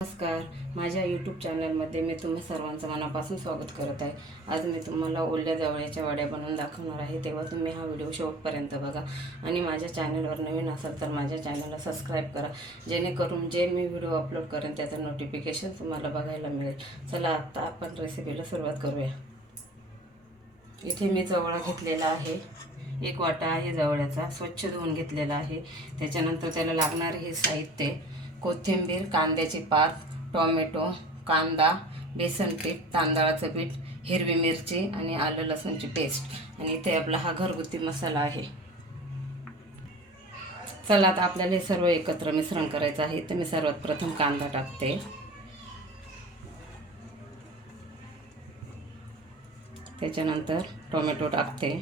नमस्कार, माझ्या यूट्यूब चॅनलमध्ये मी तुम्ही सर्वांचं मनापासून स्वागत करत आहे। आज मी तुम्हाला ओल्या जवळ्याच्या वड्या बनवून दाखवणार आहे, तेव्हा तुम्ही हा व्हिडिओ शेवटपर्यंत बघा आणि माझ्या चॅनलवर नवीन असाल तर माझ्या चॅनलला सबस्क्राईब करा, जेणेकरून जे मी व्हिडिओ अपलोड करेन त्याचं नोटिफिकेशन तुम्हाला बघायला मिळेल। चला आता आपण रेसिपीला सुरुवात करूया। इथे मी जवळा घेतलेला आहे, 1 वाटा आहे जवळ्याचा, स्वच्छ धुवून घेतलेला आहे। त्याच्यानंतर त्याला लागणारे हे साहित्य: कोथिंबीर, कांद्याची पात, टोमॅटो, कांदा, बेसन पीठ, तांदळाचं पीठ, हिरवी मिरची आणि आलं लसूणची पेस्ट। आणि इथे आपला हा घरगुती मसाला आहे। चला आता आपल्याला हे सर्व एकत्र मिश्रण करायचं आहे। तर मी सर्वात प्रथम कांदा टाकते, त्याच्यानंतर टोमॅटो टाकते,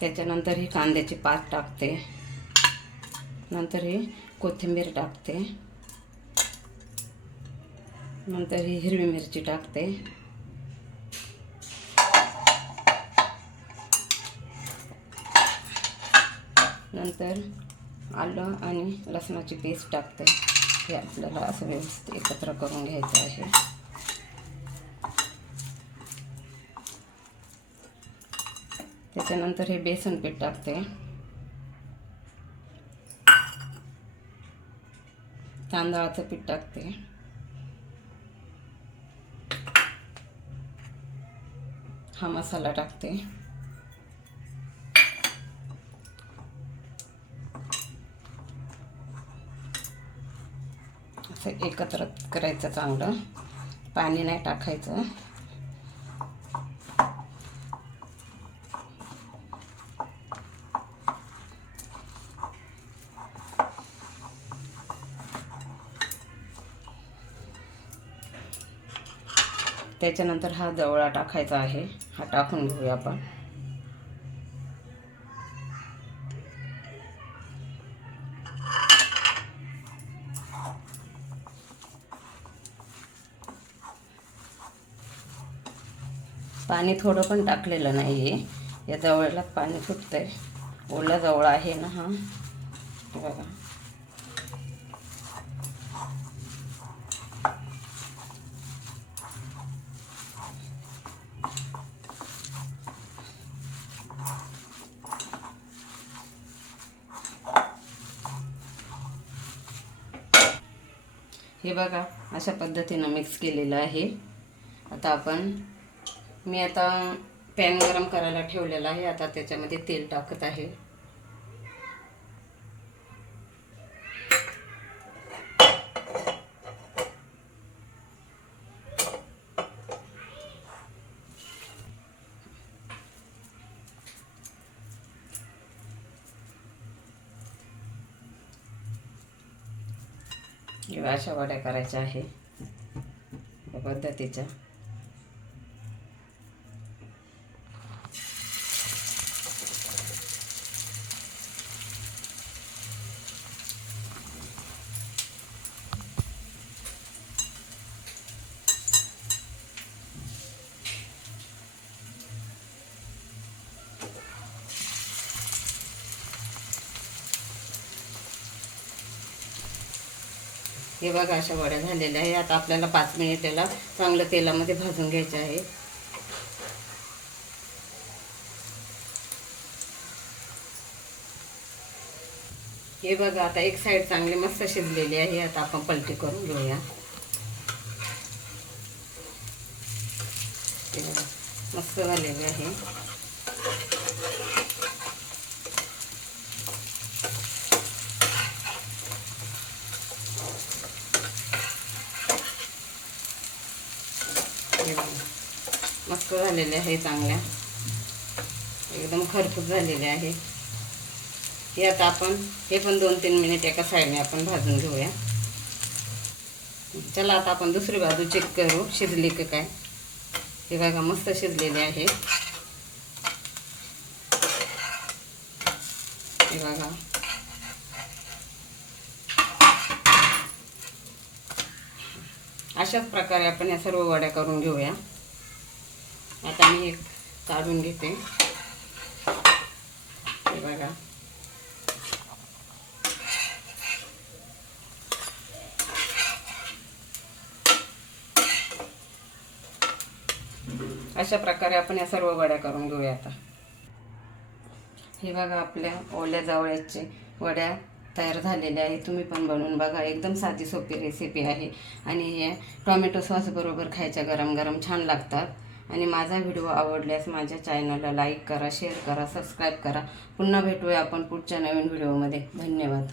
त्याच्यानंतर ही कांद्याची पात टाकते, नंतर ही कोथिंबीर टाकते, नंतर ही हिरवी मिरची टाकते, नंतर आलं आणि लसणाची पेस्ट टाकते। हे आपल्याला असं व्यवस्थित एकत्र करून घ्यायचं आहे। त्याच्यानंतर हे बेसन पीठ टाकते, तांदळाचं पीठ टाकते, हा मसाला टाकते, असं एकत्र करायचं चांगलं, पाणी नाही टाकायचं। त्याच्यानंतर हा जवळा टाकायचा आहे, हा टाकून घेऊया आपण। पाणी थोडं पण टाकलेलं नाही आहे, या जवळ्याला पाणी सुटतंय, ओला जवळा आहे ना हा, बघा। हे बघा, अशा पद्धतीनं मिक्स केलेलं आहे। आता मी पॅन गरम करायला ठेवलेला आहे, आता त्याच्यामध्ये तेल टाकत आहे। अशा वड्या करायच्या आहे या पद्धतीच्या। हे बघा, अशा वड्या झालेल्या आहे। आता आपल्याला 5 मिनिट त्याला चांगलं तेलामध्ये भाजून घ्यायचं आहे। हे बघा, आता एक साईड चांगली मस्त शिजलेली आहे, आता आपण पलटी करून घेऊया। हे बघा, मस्त झालेली आहे। मस्त झालेले आहे, चांगल्या एकदम खरपूस झालेले आहे। हे आता हे पण 2-3 मिनिट एका साईडने आपण भाजून घेऊया। चला आता आपण दुसरी बाजू चेक करू, शिजली की काय। हे बघा, मस्त शिजलेले आहे। हे बघा, अशाच प्रकारे आपण या सर्व वड्या करून घेऊया। आता मी एक काढून घेते। हे बघा, अशा प्रकारे आपण या सर्व वड्या करून घेऊया आता. हे बघा आपल्या ओल्या जावळ्याचे वड्या तयार झालेल्या आहे. तुम्ही पण बनवून बघा. एकदम साधी सोपी रेसिपी आहे आणि हे टोमॅटो सॉस बरोबर खायच्या गरम गरम छान लागतात. आणि माझा व्हिडिओ आवडल्यास माझ्या चॅनलला लाईक करा, शेअर करा, सबस्क्राईब करा. पुन्हा भेटूया आपण पुढच्या नवीन व्हिडिओमध्ये. धन्यवाद.